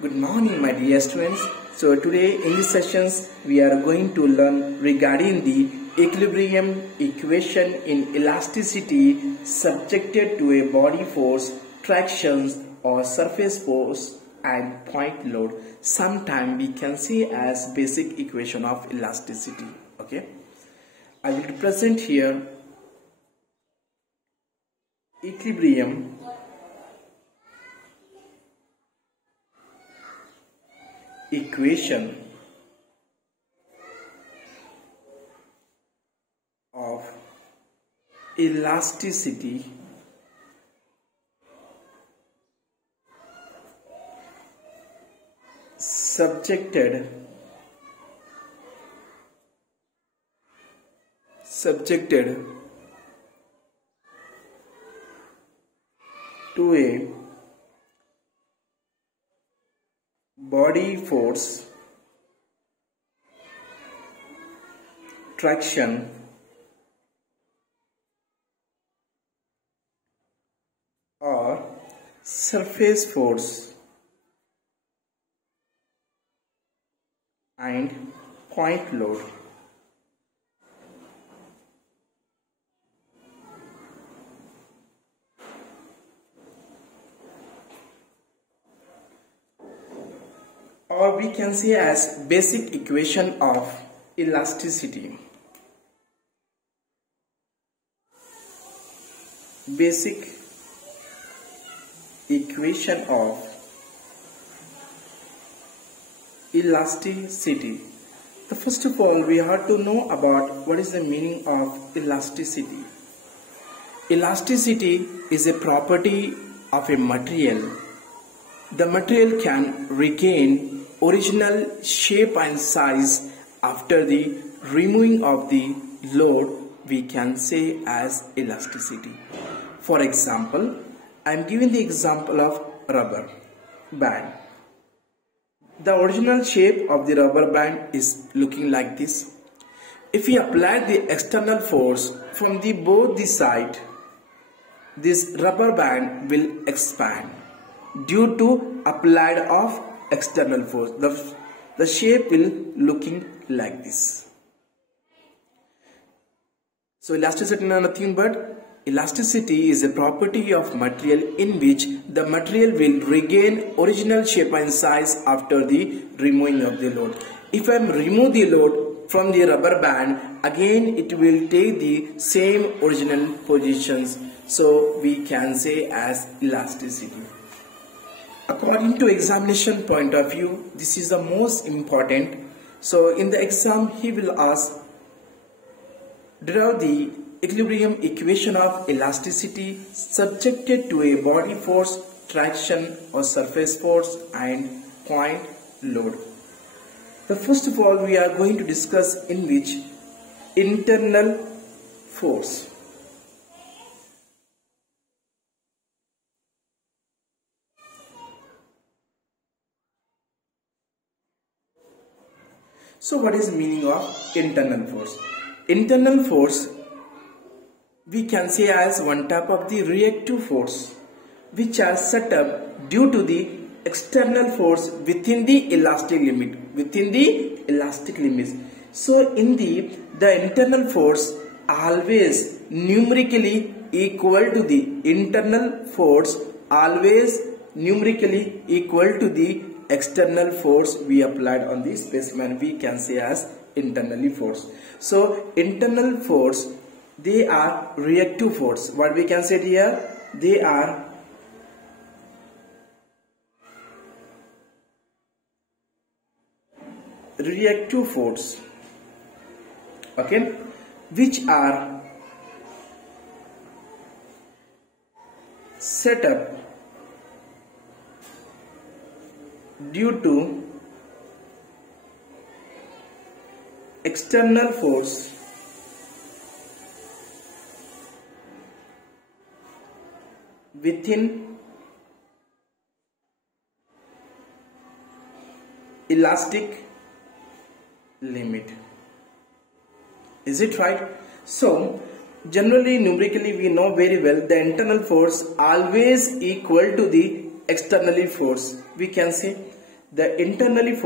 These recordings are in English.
Good morning, my dear students. So today in these sessions we are going to learn regarding the equilibrium equation in elasticity subjected to a body force, tractions or surface force and point load. Sometimes we can see as basic equation of elasticity. Okay, I will represent here equilibrium equation of elasticity subjected to a body force, traction or surface force and point load. Or we can say as basic equation of elasticity. Basic equation of elasticity. So first of all, we have to know about what is the meaning of elasticity. Elasticity is a property of a material. The material can regain original shape and size after the removing of the load. We can say as elasticity. For example, I am giving the example of rubber band. The original shape of the rubber band is looking like this. If we apply the external force from both the side, this rubber band will expand due to applied of external force. The shape will looking like this. So elasticity is nothing but elasticity is a property of material in which the material will regain original shape and size after the removing of the load. If I remove the load from the rubber band, again it will take the same original positions. So we can say as elasticity. According to examination point of view, this is the most important. So in the exam he will ask, derive the equilibrium equation of elasticity subjected to a body force, traction or surface force and point load. So first of all, we are going to discuss in which internal force. So what is the meaning of internal force? Internal force we can say as one type of the reactive force which are set up due to the external force within the elastic limits. So in the internal force always numerically equal to the external force we applied on the specimen. We can say as internally force. So internal force, they are reactive force. What we can say here? They are reactive force, okay, which are set up due to external force within elastic limit. Is it right? So generally numerically we know very well the internal force always equal to the externally force. We can say The internal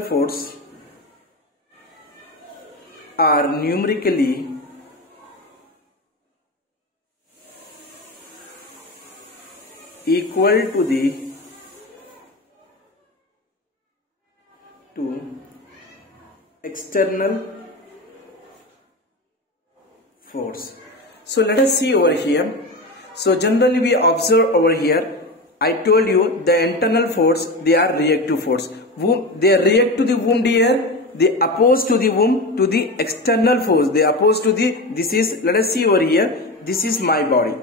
force are numerically equal to the external force. So let us see over here. So generally we observe over here, I told you the internal force, they are reactive force. They react to the womb dear, they oppose to the womb, to the external force. They oppose to the, this is, let us see over here, this is my body.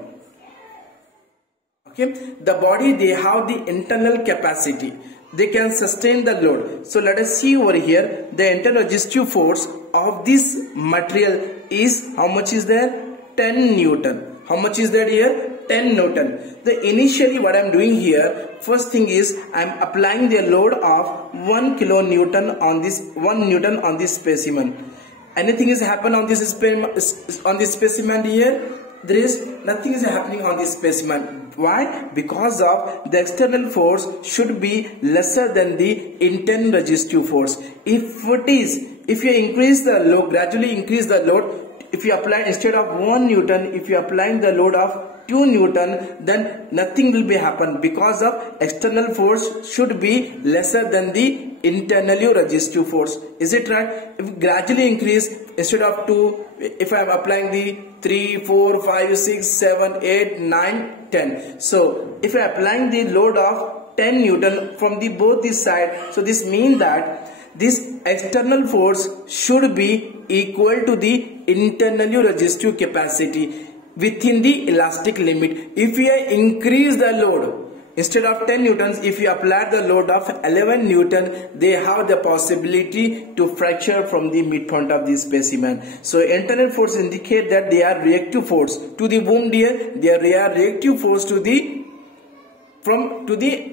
Okay, the body, they have the internal capacity. They can sustain the load. So let us see over here, the internal resistive force of this material is, how much is there? 10 Newton. How much is that here? 10 Newton. The initially what I am doing here, first thing is I am applying the load of 1 kilonewton on this 1 Newton on this specimen. Anything is happen on this specimen here? There is nothing is happening on this specimen. Why? Because of the external force should be lesser than the internal resistive force. If you increase the load, gradually increase the load, if you apply instead of 1 Newton, if you apply the load of 2 Newton, then nothing will be happen because of external force should be lesser than the internally resistive force. Is it right? If gradually increase instead of 2, if I am applying the 3, 4, 5, 6, 7, 8, 9, 10. So if I am applying the load of 10 Newton from the both this side, so this means that this external force should be equal to the internally resistive capacity within the elastic limit. If we increase the load, instead of 10 newtons, if you apply the load of 11 newton, they have the possibility to fracture from the midpoint of the specimen. So internal force indicate that they are reactive force to the womb dear, they are reactive force to the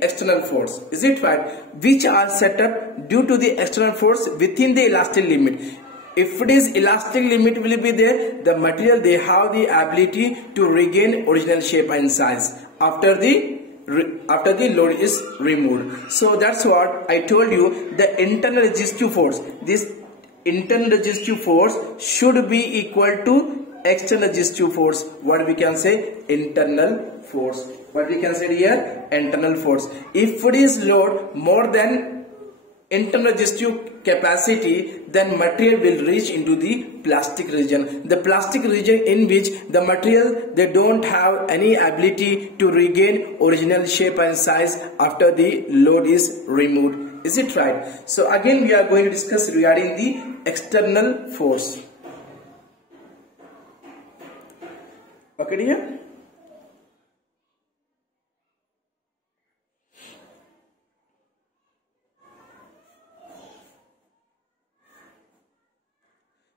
external force. Is it right? Which are set up due to the external force within the elastic limit. If it is elastic limit will be there, the material they have the ability to regain original shape and size after the load is removed. So that's what I told you, the internal resistive force. This internal resistive force should be equal to external resistive force. What we can say? Internal force. What we can say here? Internal force. If it is load more than internal resistive capacity, then material will reach into the plastic region. The plastic region in which the material, they don't have any ability to regain original shape and size after the load is removed. Is it right? So again we are going to discuss regarding the external force. Okay dear?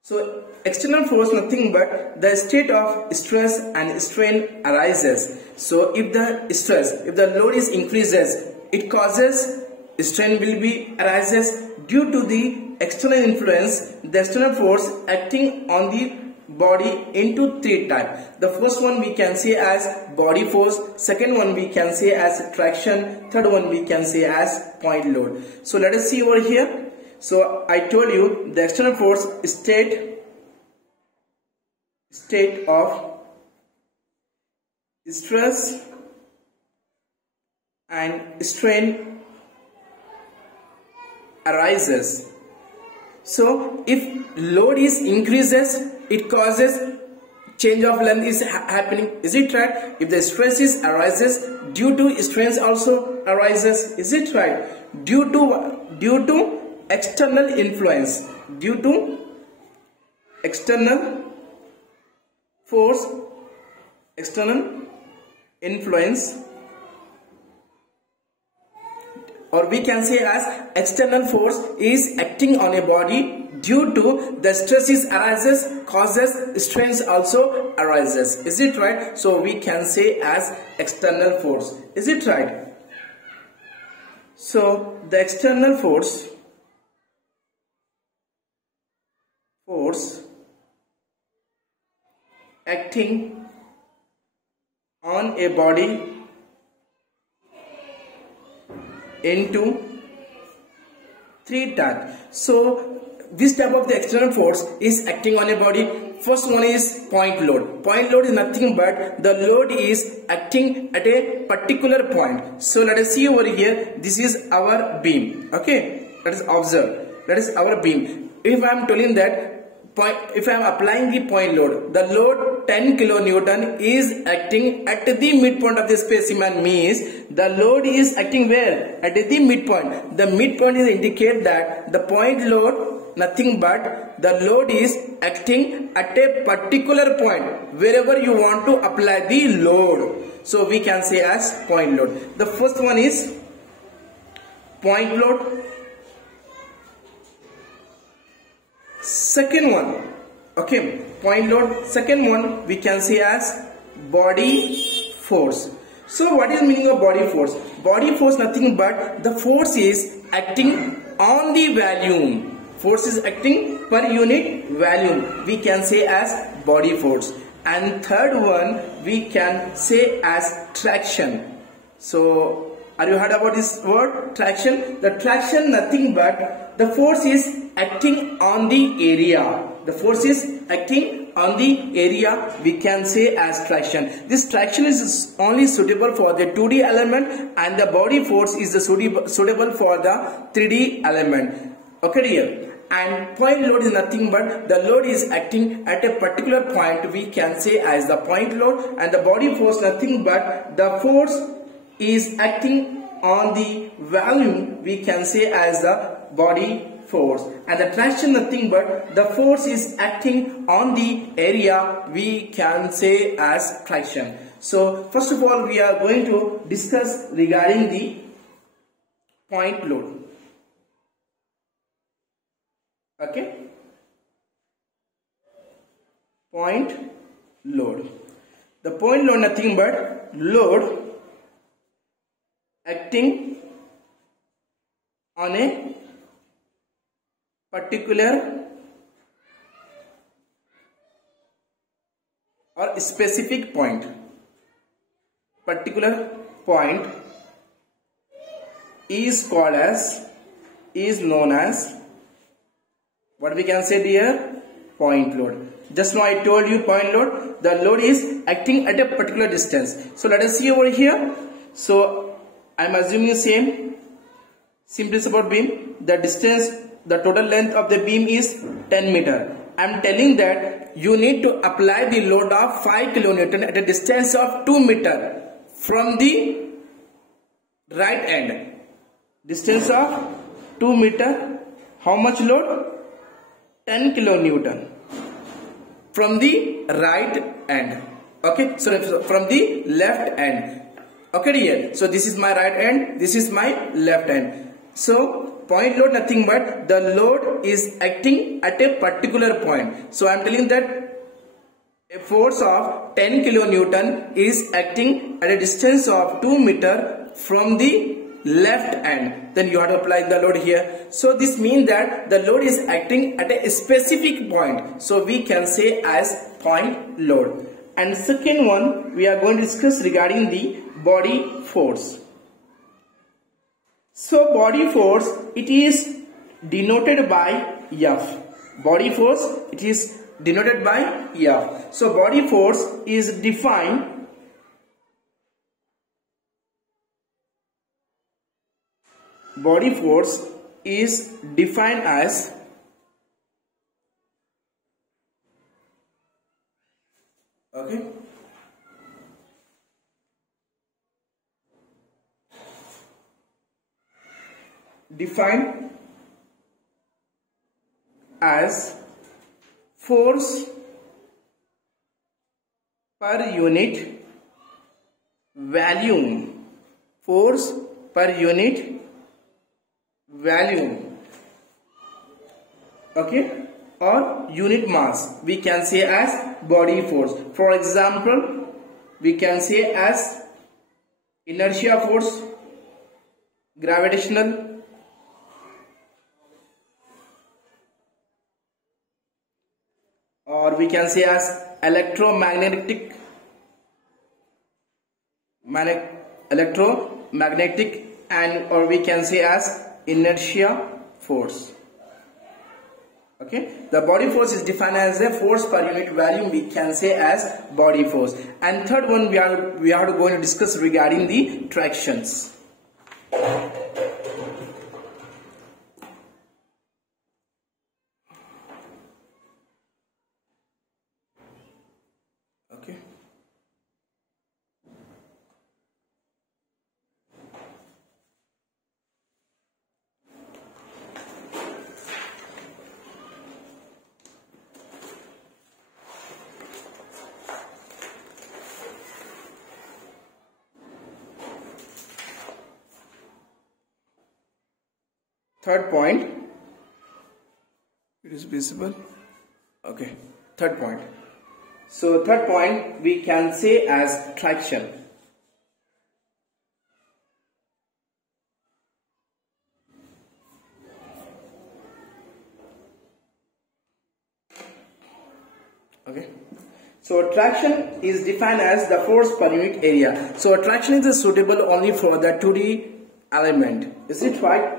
So external force nothing but the state of stress and strain arises. So if the stress, if the load is increases, it causes strain will be arises due to the external influence, the external force acting on the body into three types. The first one we can say as body force, second one we can say as traction, third one we can say as point load. So let us see over here. So I told you the external force state of stress and strain arises. So if load is increases, it causes change of length is happening. Is it right? If the stress is arises, due to strains also arises. Is it right? Due to external influence, due to external force, external influence, or we can say as external force is acting on a body, due to the stresses arises, causes strains also arises. Is it right? So we can say as external force. Is it right? So the external force acting on a body into 3 torque. So this type of the external force is acting on a body. First one is point load. Point load is nothing but the load is acting at a particular point. So let us see over here. This is our beam. Okay, let us observe. That is our beam. If I am telling that if I am applying the point load, the load 10 kilonewton is acting at the midpoint of the specimen, means the load is acting where? At the midpoint. The midpoint is indicate that the point load nothing but the load is acting at a particular point wherever you want to apply the load. So we can say as point load. The first one is point load. Second one, okay, point load. Second one we can say as body force. So what is meaning of body force? Body force nothing but the force is acting on the volume. Force is acting per unit volume. We can say as body force. And third one we can say as traction. So are you heard about this word traction? The traction nothing but the force is acting on the area. The force is acting on the area, we can say as traction. This traction is only suitable for the 2D element, and the body force is the suitable for the 3D element. Okay dear. And point load is nothing but the load is acting at a particular point, we can say as the point load, and the body force nothing but the force is acting on the volume, we can say as the body force. And the traction nothing but the force is acting on the area, we can say as traction. So first of all we are going to discuss regarding the point load. Okay, point load. The point load nothing but load acting on a particular or specific point. Particular point is called as, is known as, what we can say here? Point load. Just now I told you point load, the load is acting at a particular distance. So let us see over here. So I am assuming same. Simply support beam. The distance, the total length of the beam is 10 meter. I am telling that you need to apply the load of 5 kilonewton at a distance of 2 meter from the right end. Distance of 2 meter. How much load? 10 kilonewton from the right end. Okay, so from the left end. Okay dear. So this is my right end, this is my left end. So point load nothing but the load is acting at a particular point. So I am telling that a force of 10 kilonewton is acting at a distance of 2 meter from the left end. Then you have to apply the load here. So this means that the load is acting at a specific point. So we can say as point load. And second one we are going to discuss regarding the body force. So body force, it is denoted by F. Body force, it is denoted by F. So body force is defined as okay, defined as force per unit volume. Force per unit volume, okay, or unit mass, we can say as body force. For example, we can say as inertia force, gravitational, or we can say as electromagnetic and or we can say as inertia force. Okay, the body force is defined as a force per unit volume, we can say as body force. And third one we are going to discuss regarding the tractions. Okay. Third point, it is visible. Okay, third point. So third point we can say as traction. Okay, so traction is defined as the force per unit area. So traction is suitable only for the 2D element. Is it right?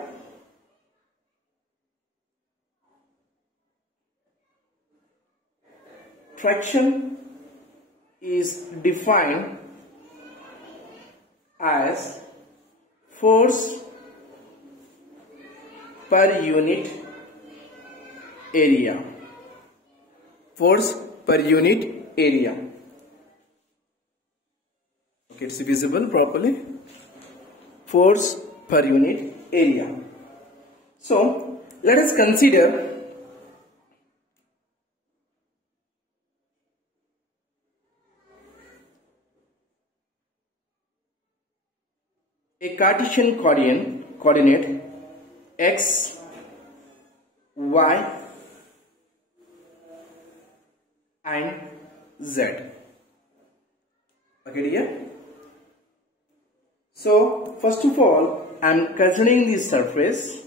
Traction is defined as force per unit area. Force per unit area. Okay, it's visible properly. Force per unit area. So let us consider a Cartesian coordinate x, y and z. Okay, dear. So first of all, I am considering the surface.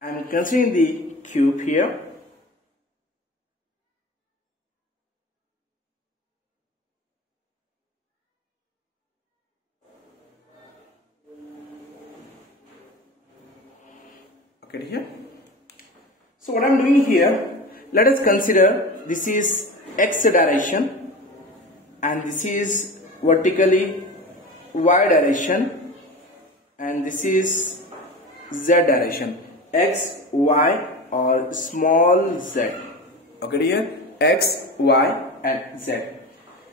I am considering the cube here. Okay, here. So what I am doing here, let us consider this is x direction and this is vertically y direction and this is z direction. X, y or small z. Okay, dear? X, y and z.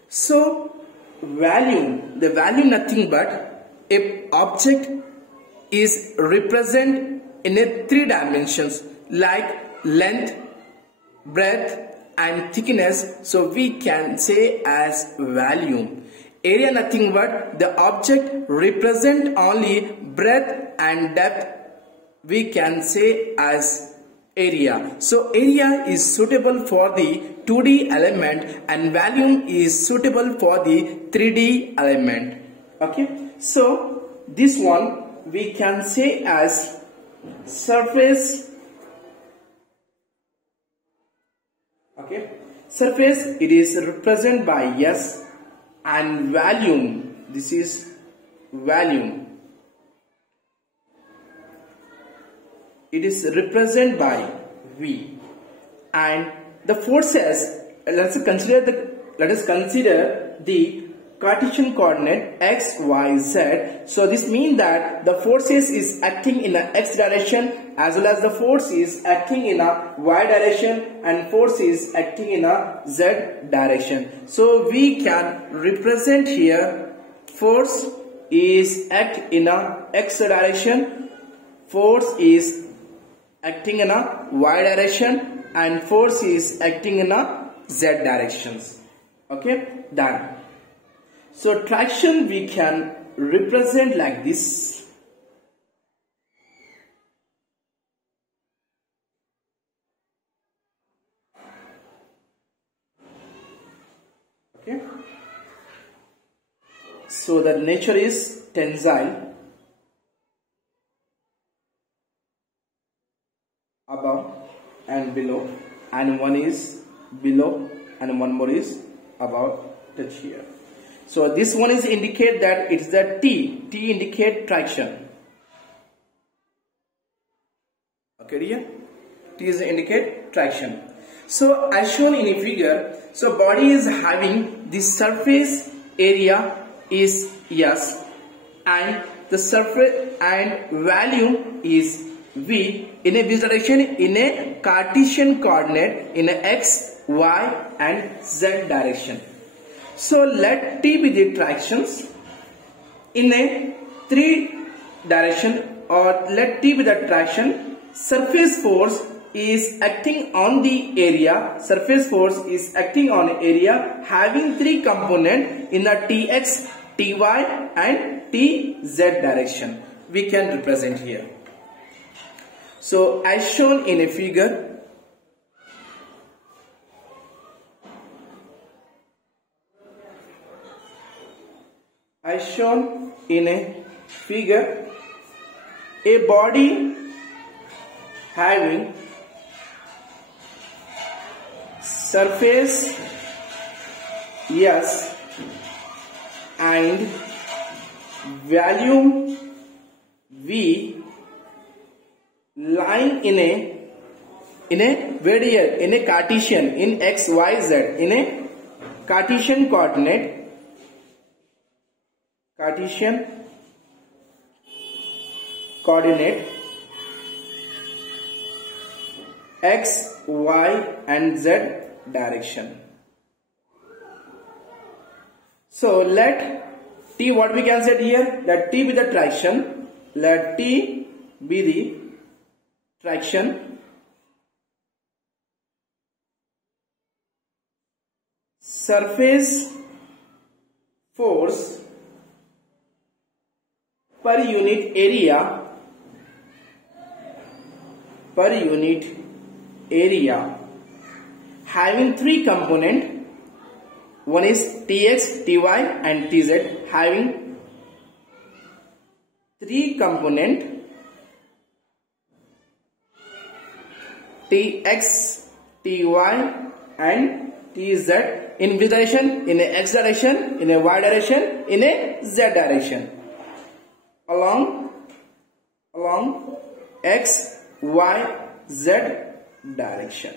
So the value nothing but if object is represent in a 3 dimensions like length, breadth and thickness, so we can say as volume. Area nothing but the object represent only breadth and depth, we can say as area. So area is suitable for the 2D element and volume is suitable for the 3D element. Okay, so this one we can say as surface. Okay, surface it is represented by S and volume, this is volume. It is represented by V, and the forces. Let us consider the Cartesian coordinate x, y, z. So this means that the forces is acting in a x direction as well as the force is acting in a y direction and force is acting in a z direction. So we can represent here force is act in a x direction, force is acting in a y direction and force is acting in a z directions. Okay, done. So traction we can represent like this. Okay. So the nature is tensile above and below. and one is below and one more is above touch here. So this one is indicate that it's the T. T indicate traction. Okay dear? T is indicate traction. So as shown in a figure, so body is having the surface area is S and the surface and volume is V in a which direction? In a Cartesian coordinate in a X, Y and Z direction. So let T be the tractions in a 3 direction, or let T be the traction. Surface force is acting on the area. Surface force is acting on area having 3 components in the Tx, Ty and Tz direction. We can represent here. So as shown in a figure, a body having surface S and volume V lying in a Cartesian in X, Y, Z in a Cartesian coordinate. X, Y and Z direction. So let T, what we can say here, let T be the traction. Let T be the traction. Surface force per unit area having 3 components. One is Tx, Ty and Tz, having 3 components. Tx, Ty and Tz in which direction? In a X direction, in a Y direction, in a Z direction. Along X, Y, Z direction.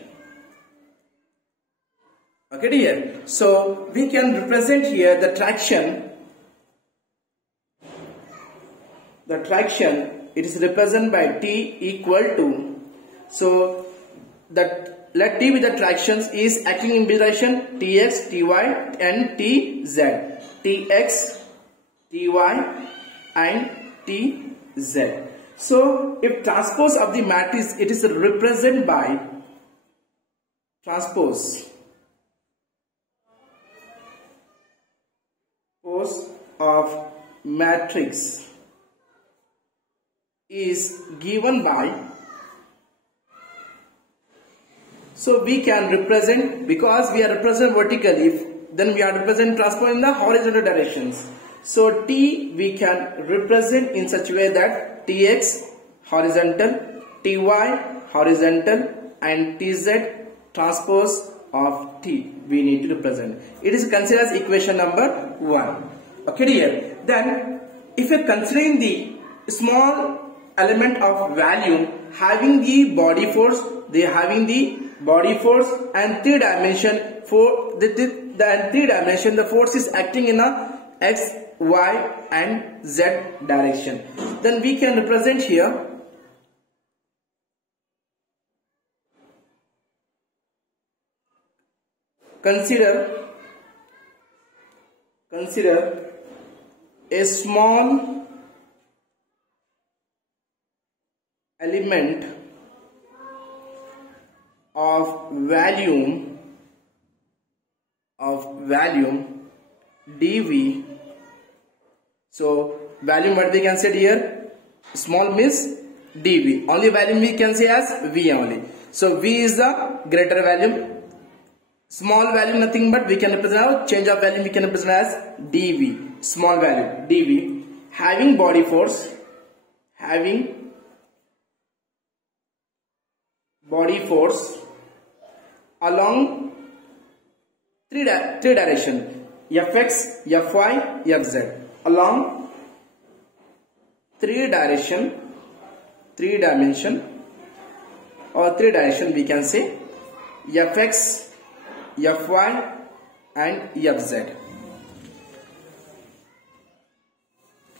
Okay dear. So we can represent here the traction. The traction, it is represented by T equal to, so that let T with the tractions is acting in which direction? Tx, Ty and Tz. Tx, Ty and Tz. So if transpose of the matrix, it is represented by transpose of matrix is given by, so we can represent, because we are represent vertically, then we are represent transpose in the horizontal directions. So T we can represent in such a way that Tx horizontal, Ty horizontal and Tz transpose of T we need to represent. It is considered as equation number 1. Okay dear. Then if you are considering the small element of volume having the body force, and 3 dimension for the 3 dimension, the force is acting in a X, Y and Z direction. Then we can represent here consider a small element of volume dV. So volume, what we can say here, small means dV, only volume we can say as V only. So V is the greater volume, small value nothing but we can represent as change of volume, we can represent as dV, small value dV, having body force along three direction, fx, fy, fz, along three dimension or three direction, we can say fx, fy and fz.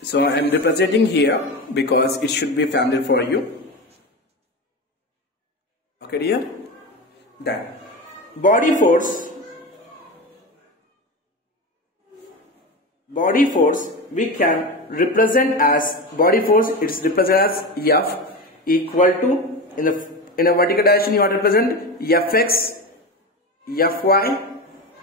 So I am representing here because it should be familiar for you. Okay dear? Then body force we can represent as body force, it's represented as F equal to, in a vertical direction you have to represent Fx, Fy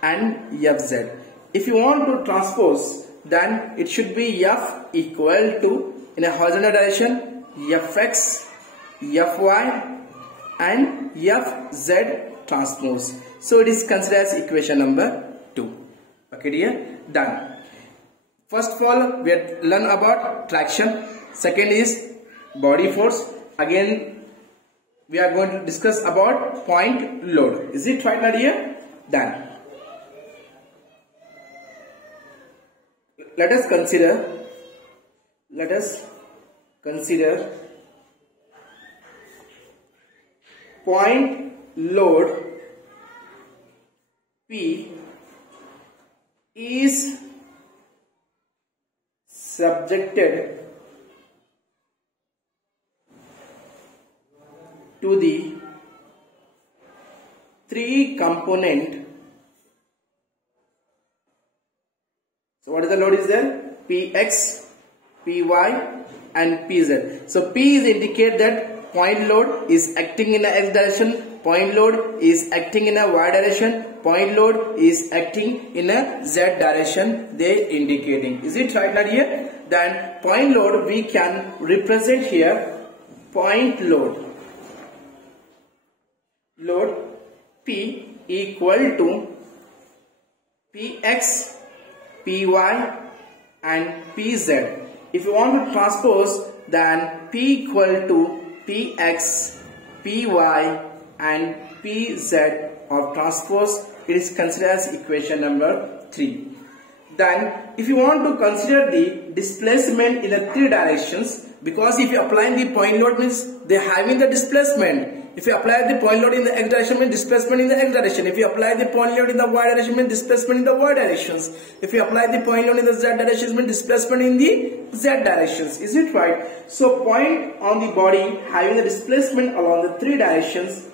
and Fz. If you want to transpose, then it should be F equal to, in a horizontal direction, Fx, Fy and Fz transpose. So it is considered as equation number 2. Okay dear? Done. First of all, we have learned about traction. Second is body force. Again, we are going to discuss about point load. Is it right, my dear? Done. Let us consider point load P is subjected to the three component. So what is the load is there? Px, Py and Pz. So P is indicate that point load is acting in a x direction, point load is acting in a y direction, point load is acting in a z direction, they indicating. Is it right, Nadia? Then point load we can represent here, point load P equal to Px, Py and Pz. If you want to transpose, then P equal to Px, Py and Pz of transpose, it is considered as equation number 3. Then if you want to consider the displacement in the three directions, because if you apply the point load means they are having the displacement. If you apply the point load in the x direction means displacement in the x direction. If you apply the point load in the y direction means displacement in the y directions. If you apply the point load in the z directions means displacement in the z directions. Is it right? So point on the body having the displacement along the three directions.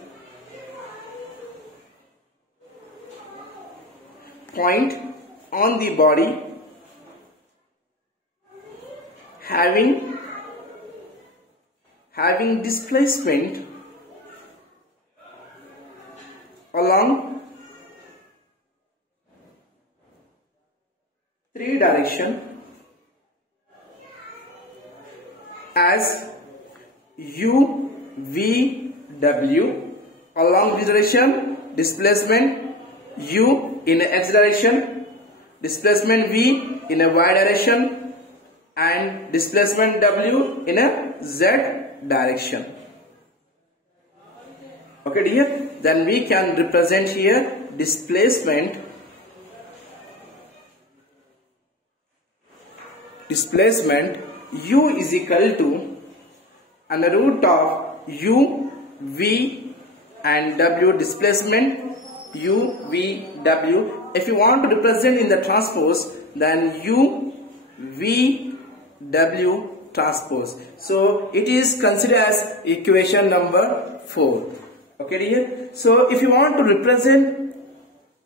Point on the body having displacement along three direction as u, v, w. Along this direction, displacement u in x direction, displacement v in a y direction and displacement w in a z direction. Okay dear? Then we can represent here displacement u is equal to under root of u, v and w, displacement u, v, w. If you want to represent in the transpose, then u, v, w transpose. So it is considered as equation number 4. Okay dear? So if you want to represent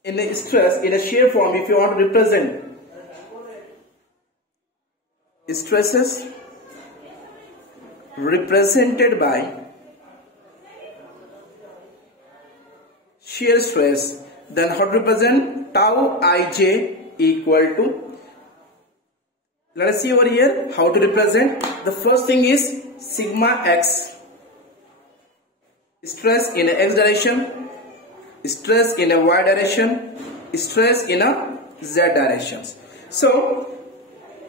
in a stress, in a shear form, if you want to represent stresses represented by shear stress, then how to represent tau ij equal to, let us see over here how to represent. The first thing is sigma x, stress in a x direction, stress in a y direction, stress in a z directions. So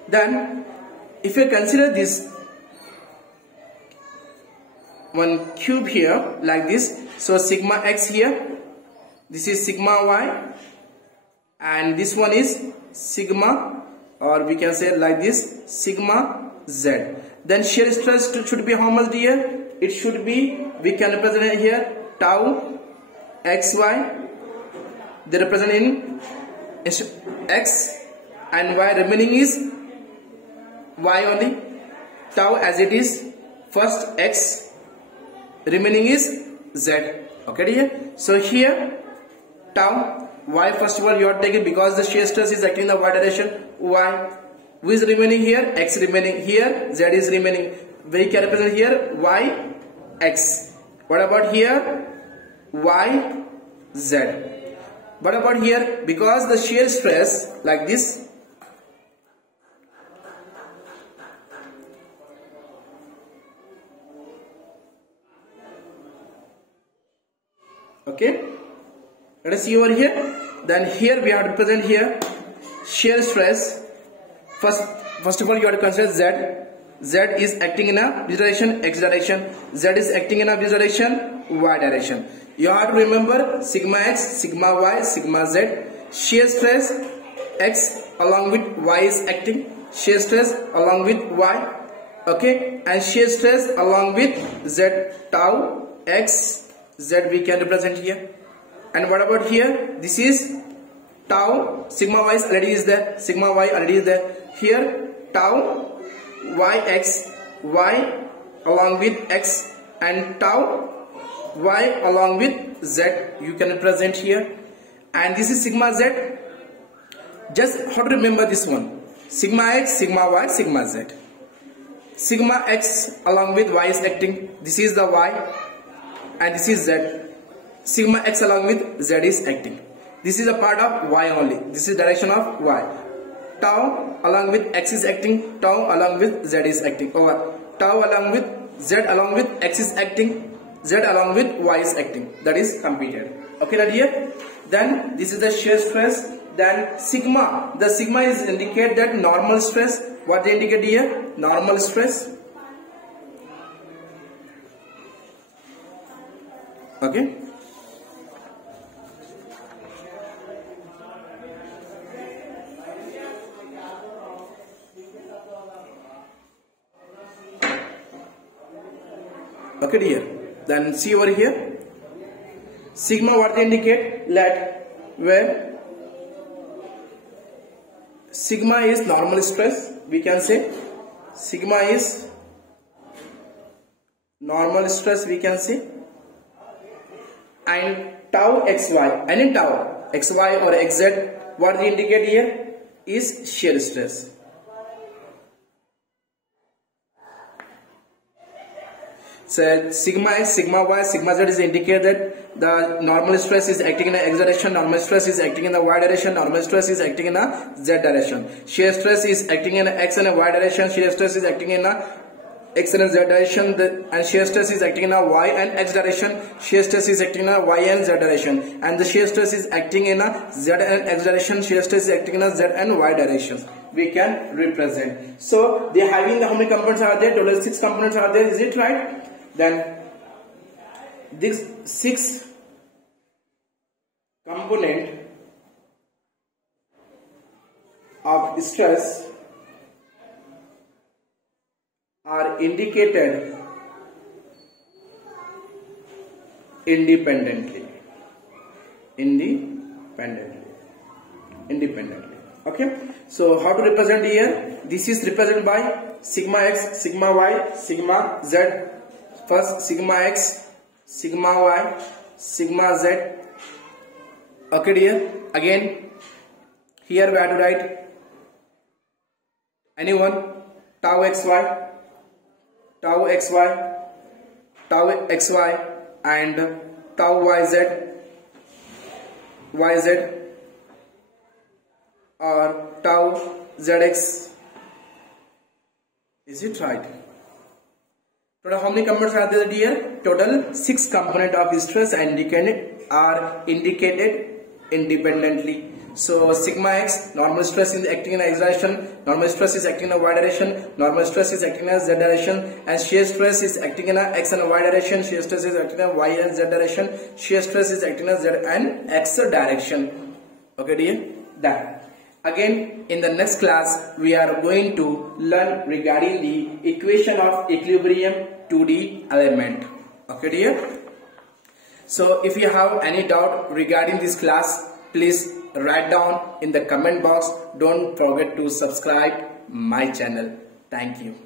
then if you consider this one cube here like this, so sigma x here, This is sigma y, and this one is sigma, or we can say like this, sigma z. Then shear stress should be how much here? It should be, we can represent it here, tau xy. They represent in x and y, remaining is y only. Tau as it is, first x, remaining is z. Okay dear. So here tau y, first of all you are taking, because the shear stress is acting in the y direction, y. Who is remaining here? X remaining here, z is remaining. We can represent here y x. What about here? Y z. What about here? Because the shear stress like this, okay, let us see over here. Then here we have to represent here shear stress. First of all you have to consider z. Z is acting in a which direction? X direction. Z is acting in a which direction? Y direction. You have to remember sigma x, sigma y, sigma z. Shear stress x along with y is acting. Shear stress along with y. Okay, and shear stress along with z, tau x z we can represent here. And what about here? This is tau, sigma y already is there, sigma y already is there. Here tau yx, y along with x, and tau y along with z you can represent here. And this is sigma z. Just how to remember this one? Sigma x, sigma y, sigma z. Sigma x along with y is acting. This is the y and this is z. Sigma x along with z is acting. This is a part of y only. This is direction of y. Tau along with x is acting. Tau along with z is acting. Over. Tau along with z along with x is acting. Z along with y is acting. That is completed. Okay, that here. Then this is the shear stress. Then sigma. The sigma is indicate that normal stress. What they indicate here? Normal stress. Okay. Okay dear. Then see over here. Sigma what they indicate? Let where sigma is normal stress. We can say sigma is normal stress we can say. And tau xy, and in tau xy or xz what they indicate here is shear stress. So sigma x, sigma y, sigma z is indicate that the normal stress is acting in the x direction, normal stress is acting in the y direction, normal stress is acting in the z direction. Shear stress is acting in the x and y direction, shear stress is acting in the x and z direction, and shear stress is acting in a y and x direction, shear stress is acting in a y and z direction, and the shear stress is acting in a z and x direction, shear stress is acting in a z and y direction. We can represent. So they having the how many components are there? Total 6 components are there. Is it right? Then this 6 component of stress are indicated independently. Okay. So how to represent here? This is represented by sigma x, sigma y, sigma z. First sigma x, sigma y, sigma z. Okay dear. Again here we have to write anyone, tau xy, tau xy, tau xy, and tau yz, or tau zx. Is it right? Total how many components are there here? Total 6 components of stress are indicated independently. So sigma x, normal stress is acting in x direction, normal stress is acting in a y direction, normal stress is acting in a z direction, and shear stress is acting in a x and y direction, shear stress is acting in a y and z direction, shear stress is acting in a z and x direction. Okay dear, done. Again in the next class we are going to learn regarding the equation of equilibrium 2D element. Okay dear. So if you have any doubt regarding this class, please write down in the comment box. Don't forget to subscribe my channel. Thank you.